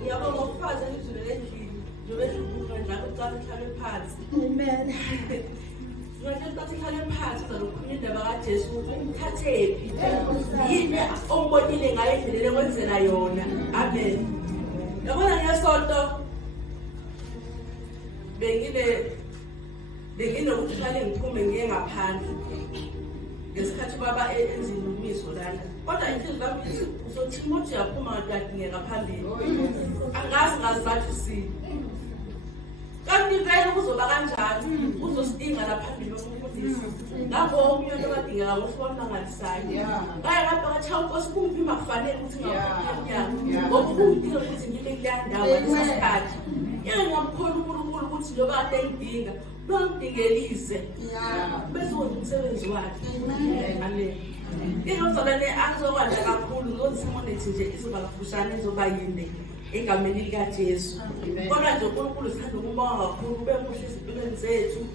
Ngiyabonga ukufaza ngizulele endlini. Njobe sibuka njalo ucala ihlale phansi. Amen. Ngiyathi sihlale phansi lokukhuluma indaba kaJesu ukuthathephi. Yini ombonile ngayo indlela ekwenzela yona. Amen. Yabona ngesonto bengine ukuhlale ngiphume ngiye ngaphandle. Ngesikhathi baba enzini umiso lana. Kodwa inhliziyo yami ithi uzothi umuntu uyaphuma ngiyadingeka phambili. Angazi bathi si. Kanti vele kuzoba kanjani? Uzosidinga la phambili umfundisi. Ngakho umyeni obadingeka ngosibona ngalisayo. Ngaya lapha ngathi Nkosi kumpi makufanele ukuthi ngaphuma ngoba kungidinga ukuthi ngibe kule ndawo lesikhathi. Yena ngiyamkhona uNkulunkulu ukuthi loba ade ngidinga bangidingelise. Bese wenza umsebenzi wakhe. Amen. Ingozalane angizokwazi kakhulu ngozisimondethi nje izoba kufushane izoba yinde egameni likaJesu. Kodwa nje uNkulunkulu sithanda ukubonga kakhulu ube muhle ezimpilweni zethu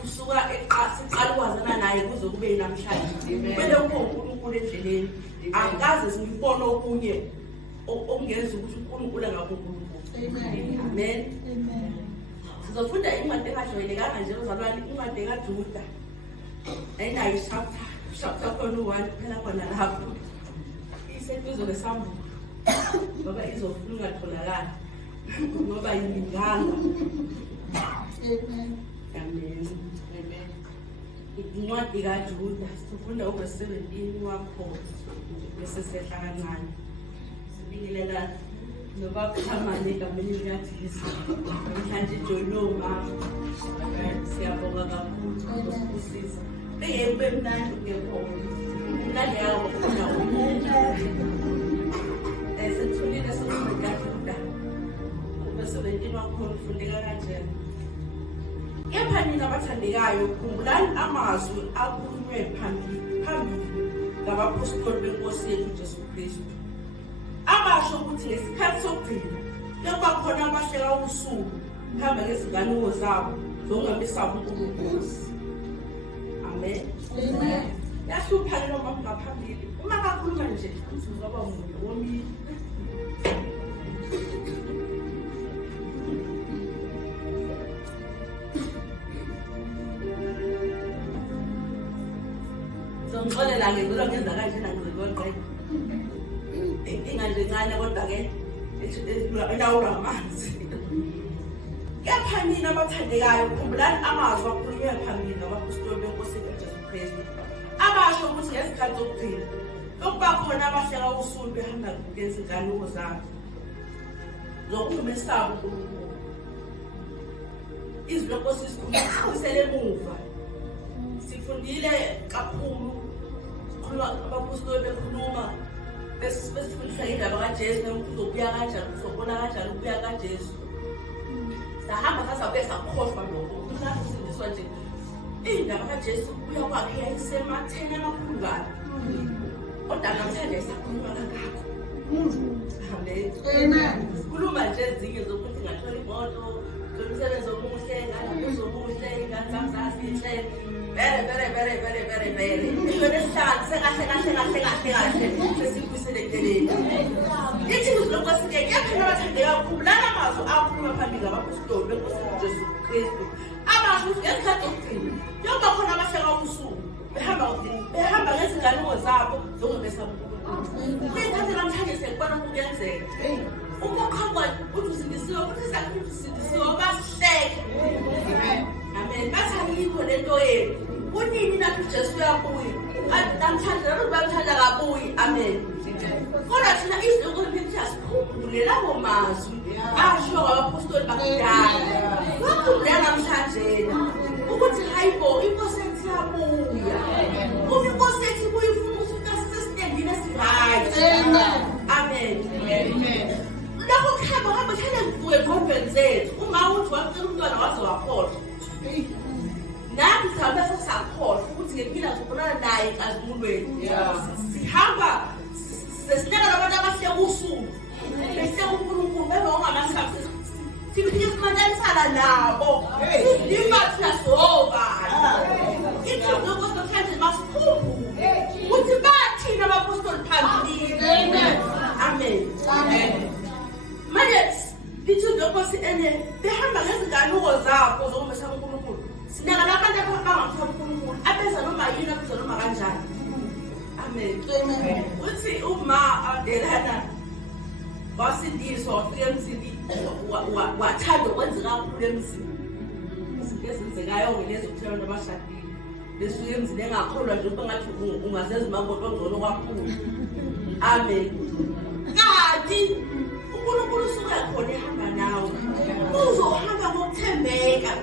kusuka siqala ukwazana naye kuze kube namhlanje. Kumele ube uNkulunkulu endleleni. Angikaze singibone okunye okungenza ukuthi uNkulunkulu angabuNkulunkulu. Amen. Amen. Sizofunda incwadi engajwayelekanga nje bazalwane, incwadi kaJude. Ayinayo chapter 1 phela khona lapho. Isebizo lesambulo. Ngoba izofuna ungatholakala. Ngoba yinganga. Amen. Amen. Amen. Incwadi kaJude sifunda uverse 17 wakho bese sehla kancane. Sibingelela noba kuhamane egameni likaJesu. Mhlanje Joloma. Siyabonga kakhulu ukusisiza. Beyebe mnandi ngekhona. Mnandi yawo khona umuntu. Sethulile sokuqeda kuda. Uverse 17 wakho ufundeka kanjena. Kepha nina abathandekayo khumbulani amazwi akhulunywe phambili ngabapostoli beNkosi yethu uJesu Kristu. Abasho ukuthi ngesikhathi sokugcina kuba khona abahleka ubusuku hamba ngezinganuko zabo zokungabisaba uNkulunkulu. Amen. Amen. Yahlupha lo mama ngaphambili. Uma kakhuluma nje umzuzwa kwaba umuntu womile. Ngixolela ngizolo ngenza kanjena ngizoqeda. Inkinga nje ncane kodwa ke elawula amanzi. Kepha nina abathandekayo khumbulani amazwi akhulunywe phambili ngabapostoli beNkosi uJesu Kristu. Abasho ukuthi ngesikhathi sokugcina kuba khona abahleka ubusuku behamba ngezinganuko zabo zokungamesaba uNkulunkulu. Izwi leNkosi sisele emuva. Sifundile kakhulu abapostoli bekhuluma besifundisa indaba kaJesu uzobuya kanjani uzobona kanjani ukubuya kaJesu. Sahamba sasabuye sakhohlwa lokho ukuthi sifundiswa nje indaba kaJesu ukubuya kwakhe yayisematheni amakhulu kabi. Kodwa namhlanje sikhuluma ngakho. Amen. Amen. Sikhuluma nje ezinye zokuthi ngathola imoto, zomsebenzi omuhle, ngazomuhle, ngazamzazinhle. Very. Iyo nesihlanze kahle sesibuyisele endleleni. Ithi uzilokho sike kepha nabathandeka khumbulani amazwi akhulunywa phambili ngabapostoli beNkosi uJesu Kristu. Abasho ngesikhathi sokugcina kuba khona abahleka ubusuku behamba ngezinganuko zabo zokungabesaba uNkulunkulu. Kuyithathe namhlanje sekubona kuyenzeka. Umukhankwa uthi usindisiwe futhi sakufundisisiwe bahleke. Amen. Bathi ayikho lento yethu. Kunini nathi uJesu uyabuya. Namhlanje abantu bathanda kabuyi. Amen. Kodwa thina izwi lokuliphitha sikhumbule labo mazwi asho ngabapostoli bakudala. Bakhumbula namhlanje ukuthi hayibo inkosi yethu iyabuya. Uma inkosi yethu ibuya ifuna ukuthi sesitendini esirayi. Amen. Amen. Lapho kuhamba thina kuvuke eqondweni zethu. Uma uthi wacela umntwana waze wakhohlwa. Nathi sihambe sasakhohlwa ukuthi ngempilo azobonana naye enkazimulweni. Sihamba sesinaka nabantu abahleka usuku. Behleka uNkulunkulu bebongamasikazi. Siphinde simanyanisana nabo. Sibathi nasobani. Ithi lokho sokuthanda masikhumbule ukuthi bathina abapostoli phambili. Amen. Amen. izinkanuko zakho zokumesaba uNkulunkulu. Sinaka labantu abangamthanda uNkulunkulu, abenza noma yini, abenza noma kanjani. Amen. Amen. Uthi uma adelana wasindiswa wafika emzini wathanda ukwenza kakhulu emzini. Izinto ezenzekayo ngelezi kuthela nabashadile. Besuke emzini engakholwa nje ngathi ungazenza imamoto ongcono kakhulu. Amen. Kanti uNkulunkulu usuke khona ehamba nawe. Uzohamba ngokuthembeka.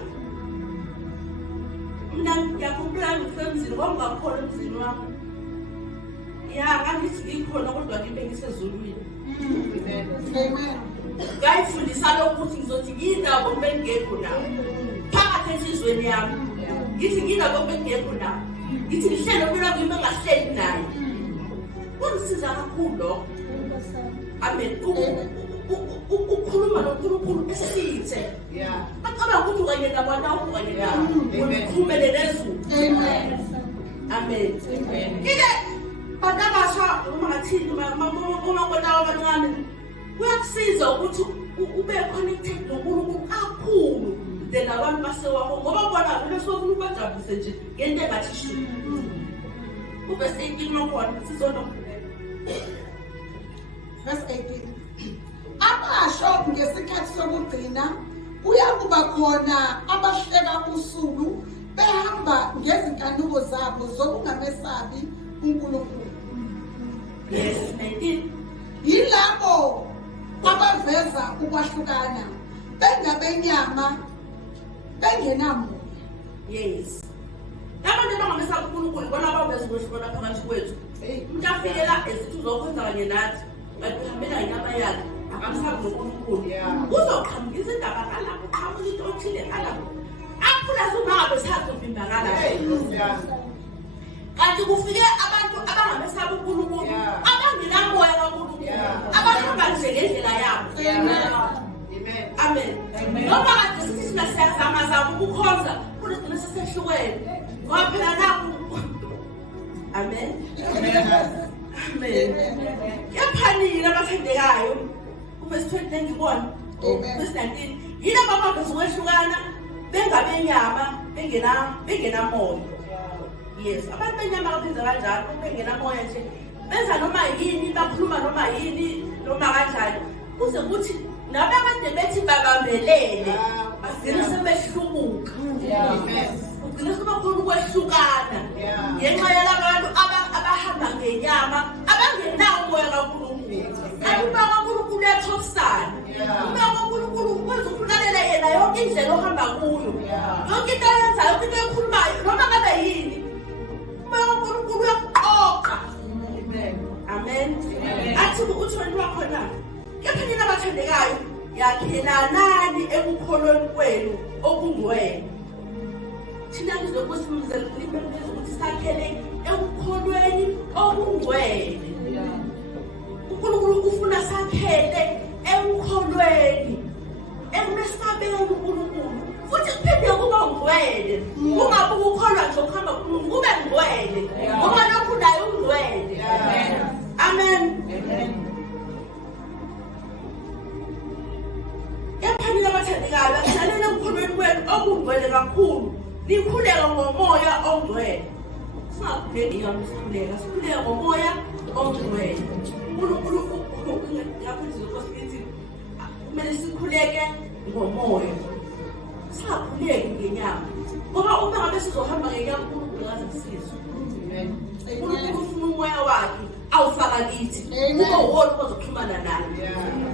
Mina ngiyakhumbula ngifemzini kwangakholwa emzini wakho. Ya kangithi ngikhona kodwa ngibe ngisezulwini. Amen. Ngayifundisa lokuthi ngizothi ngiyindaba bengekho nawo. Phakathi enhlizweni yami. Ngithi ngiyindaba bengekho nawo. Ngithi ngihlelo mina ngime ngahleli naye. Kungisiza kakhulu lokho. Amen. Ukukhuluma noNkulunkulu esithe. Yeah. Bacabanga ukuthi kanye nabantu kanye nabo. Ukhumele nezulu. Amen. Amen. Amen. Badabasha ungathini mama kona abancane kuyakusiza ukuthi ube connected noNkulunkulu kakhulu then abantu basewakho ngoba bona besofuna ubajabulise nje ngento engathi shu ube seyinkinga khona sizona verse 18 abasho ngesikhathi sokugcina kuyakuba khona abahleka usuku behamba ngezinkanuko zabo zokungamesabi uNkulunkulu. Yes, 19. Yilabo abaveza ukwahlukana bengabenyama bengenamoya. Yes. Abantu abangamesaba uNkulunkulu bona abaveza ukwahlukana phakathi kwethu. Umuntu afikela ezithi uzokwenza kanye nathi, kanti uhambela inyama yakhe, akamsabi uNkulunkulu. Uzoqhamuka izindaba kalapho, uqhamuka into othile kalapho. Akhula zungabe sazovimbakala. Kanti kufike abantu abangamesaba uNkulunkulu, abangenamoya kaNkulunkulu, abahamba nje ngendlela yabo. Amen. Amen. Ngoba kade sithi sina siyazama ukukhonza, kulegcina sesehlukene. Ngoba phela nakho. Amen. Amen. Yaphanile abathandekayo. Verse 20 ngibona. Verse 19. Yilabo abaveza ukwehlukana, bengabenyama, bengenamoya. Yes, abantu benyama babenza kanjalo, bengenamoya nje. Benza noma yini, bakhuluma noma yini, noma kanjani. Kuze kuthi nabakade bethi babambelele, bagcina sebehlumuka. Ugcina sebakhona ukwehlukana. Ngenxa yalabantu abahamba ngenyama, abangenawo umoya kaNkulunkulu. Abantu bakaNkulunkulu uyathokozana. Umoya kaNkulunkulu ukwenza ukulalela yena yonke indlela ohamba kuyo. Yonke into ayenzayo, yonke into ekhulumayo, noma ngabe yini. uNkulunkulu uyakuqoqa. Amen. Athi uthweni wakhona. Kepha nina abathandekayo, yakhelanani ekukholweni kwenu okungcwele. Thina kuzokusimuzela libembeza ukuthi sakhele ekukholweni okungcwele. uNkulunkulu ufuna sakhele ekukholweni. Ekumesabela uNkulunkulu. Futhi kuphinde kuba ngcwele. Kungabe ukukholwa nje ukuhamba kuNkulunkulu kube ngcwele. Ngoba lokhu naye ungcwele. Amen. Amen. Kepha abathandekayo, akuhlalele ekukholweni kwenu okungcwele kakhulu. Nikhuleka ngomoya ongcwele. Singakhuleki ngamsikhuleka, sikhuleka ngomoya ongcwele. uNkulunkulu yakuthi ukuthi kumele sikhuleke ngomoya. Singakhuleki ngenyama. Ngoba uma ngabe sizohamba ngenyama uNkulunkulu ngaze kusizwe. uNkulunkulu ufuna umoya wakhe awufaka kithi. Kube uwona ozoxhumana naye.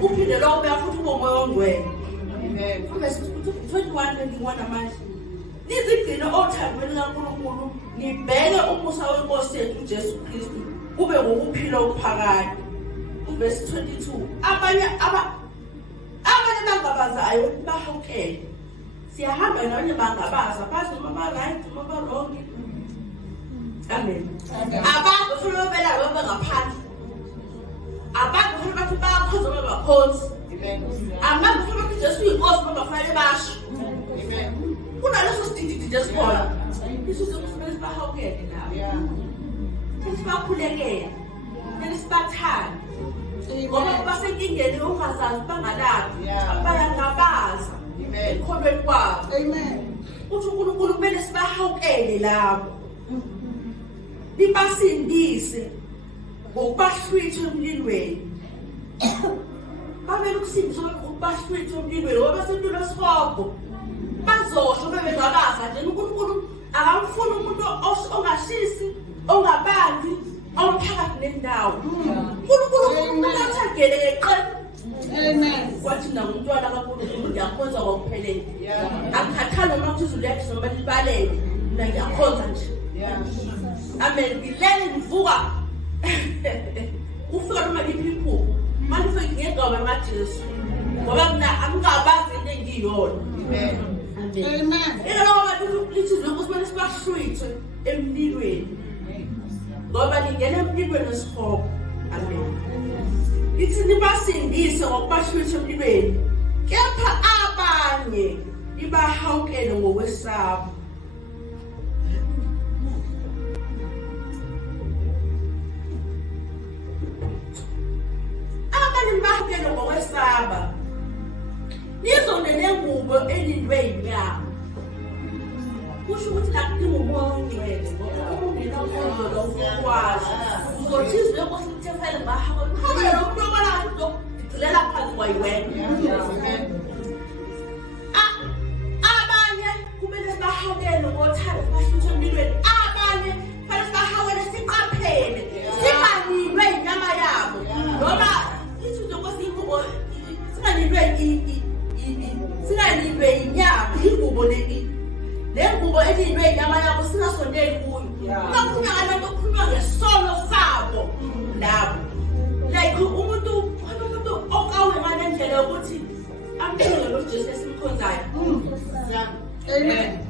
Uphinde lo umoya futhi ube umoya ongcwele. Amen. Verse 21 manje. Nizigcine othandweni kaNkulunkulu, nibheke umusa weNkosi yethu uJesu Kristu kube ngokuphila okuphakade. Verse 22. Abanye abangabazayo nibahawukele. Siyahamba nabanye bangabaza, bazi noma right noma wrong. Amen. Abantu kufanele bela lo bengaphandle. Abantu kufanele bathi bayakhonza noma bakhonza. Amen. Abantu kufanele bathi Jesu uyinkosi noma bafanele basho. Amen. Kunaleso sididi esikhona. Isizwe kufanele sibahawukele nawe. Sibakhulekela. Kumele sibathande. Ngoba basenkingeni ongazazi bangalaphi. Bayangabaza. ekholweni kwabo. Amen. Uthi uNkulunkulu kumele sibahawukele labo. Libasindise ngokubahlwitha emlilweni. Babele ukusindiswa ukubahlwitha emlilweni ngoba basempilo esihogo. Bazosho bebengabaza nje uNkulunkulu akamfuni umuntu ongashisi, ongabandi, omphakathi nendawo. uNkulunkulu uyathagele eqela. Amen. Kwathi na umntwana kaNkulunkulu ngiyakhonza ngokuphelele. Angikhathali noma ukuthi izulu yakhe noma libalele, mina ngiyakhonza nje. Amen. Ngilele ngivuka. Ufika noma liphi iphupho. Manje ufike ngegama likaJesu. Ngoba mina angingabazi into engiyona. Amen. Amen. Ngoba lithi lokho kumele sibahlwithe emlilweni. Ngoba lingena emlilweni esihogo. Amen. Lithi nibasindise ngokubahlwitha emlilweni. Kepha abanye nibahawukele ngokwesaba. Abanye nibahawukele ngokwesaba. Nizonde nengubo elindwe yinyama. Kusho ukuthi la kungumoya ongcwele ngoba ungena kuyo lo ukwazi. Uzothi izwe Nkosi uthefele bahawukele. Hawukele lo muntu obona ngicela phansi kwayiwena. Abanye kumele sibahawukele ngothando bahluthe emlilweni. Abanye fanele sibahawukele siqaphele. Singanilwe inyama yabo. Ngoba ithi Nkosi ingubo singanilwe inyama, ingubo lengubo elindwe inyama yabo singasondeli kuyo. Ungakhulunywa ngalento okukhulunywa ngesono sabo labo. Like umuntu okawe ngale ndlela yokuthi amthenge lo Jesu esimkhonzayo. Amen.